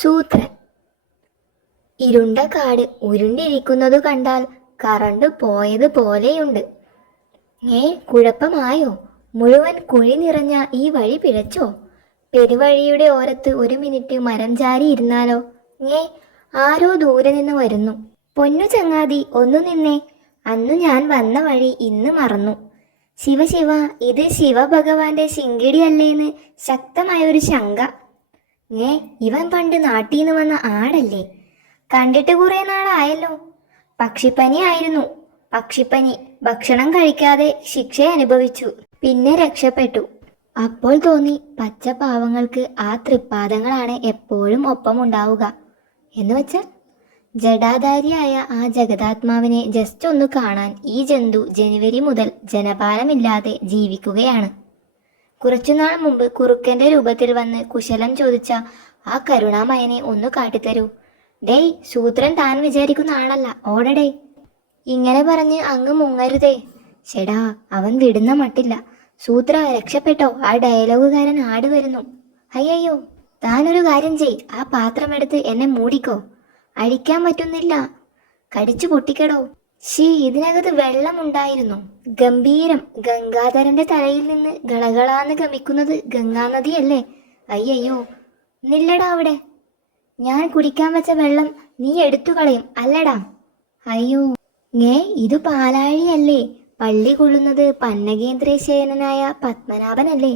സൂത്രൻ. ഇരുണ്ട കാട് ഉരുണ്ടിരിക്കുന്നതു കണ്ടാൽ കറണ്ട് പോയതുപോലെയുണ്ട്. കുഴപ്പമായോ? മുഴുവൻ കുഴി നിറഞ്ഞ ഈ വഴി പിഴച്ചോ? പെരുവഴിയുടെ ഓരത്ത് ഒരു മിനിറ്റ് മരം ചാരി ഇരുന്നാലോ? ആരോ ദൂരെ നിന്ന് വരുന്നു. പൊന്നു ചങ്ങാതി, ഒന്നു നിന്നേ. അന്നു ഞാൻ വന്ന വഴി ഇന്ന് മറന്നു. ശിവ ശിവ, ഇത് ശിവഭഗവാന്റെ ശിങ്കിടിയല്ലേന്ന് ശക്തമായൊരു ശങ്ക. ഇവൻ പണ്ട് നാട്ടീന്ന് വന്ന ആടല്ലേ? കണ്ടിട്ട് കുറെ നാളായല്ലോ. പക്ഷിപ്പനി ആയിരുന്നു. പക്ഷിപ്പനി. ഭക്ഷണം കഴിക്കാതെ ശിക്ഷ അനുഭവിച്ചു. പിന്നെ രക്ഷപ്പെട്ടു. അപ്പോൾ തോന്നി പച്ചപാവങ്ങൾക്ക് ആ തൃപ്പാദങ്ങളാണ് എപ്പോഴും ഒപ്പമുണ്ടാവുക എന്ന് വെച്ചാൽ ജഡാധാരിയായ ആ ജഗതാത്മാവിനെ ജസ്റ്റ് ഒന്ന് കാണാൻ ഈ ജന്തു ജനുവരി മുതൽ ജനപാലമില്ലാതെ ജീവിക്കുകയാണ്. കുറച്ചുനാൾ മുമ്പ് കുറുക്കന്റെ രൂപത്തിൽ വന്ന് കുശലം ചോദിച്ച ആ കരുണാമയനെ ഒന്ന് കാട്ടിത്തരൂ. ഡേയ്, സൂത്രൻ താൻ വിചാരിക്കുന്ന ആളല്ല, ഓടടേ. ഇങ്ങനെ പറഞ്ഞ് അങ്ങ് മുങ്ങരുതേ. ചേടാ, അവൻ വിടുന്ന മട്ടില്ല. സൂത്ര, രക്ഷപ്പെട്ടോ, ആ ഡയലോഗുകാരൻ ആട് വരുന്നു. അയ്യോ, താനൊരു കാര്യം ചെയ്, ആ പാത്രമെടുത്ത് എന്നെ മൂടിക്കോ. അഴിക്കാൻ പറ്റുന്നില്ല. കടിച്ചു പൊട്ടിക്കടോ. ഇതിനകത്ത് വെള്ളമുണ്ടായിരുന്നു. ഗംഭീരം. ഗംഗാധരന്റെ തലയിൽ നിന്ന് ഗളകളാന്ന് ഗമിക്കുന്നത് ഗംഗാനദിയല്ലേ? അയ്യോ, നില്ലടാ അവിടെ. ഞാൻ കുടിക്കാൻ വെച്ച വെള്ളം നീ എടുത്തു കളയും അല്ലടാ. അയ്യോ, ഇത് പാലാഴിയല്ലേ? പള്ളി കൊള്ളുന്നത് പന്നകേന്ദ്രശയനായ പത്മനാഭനല്ലേ?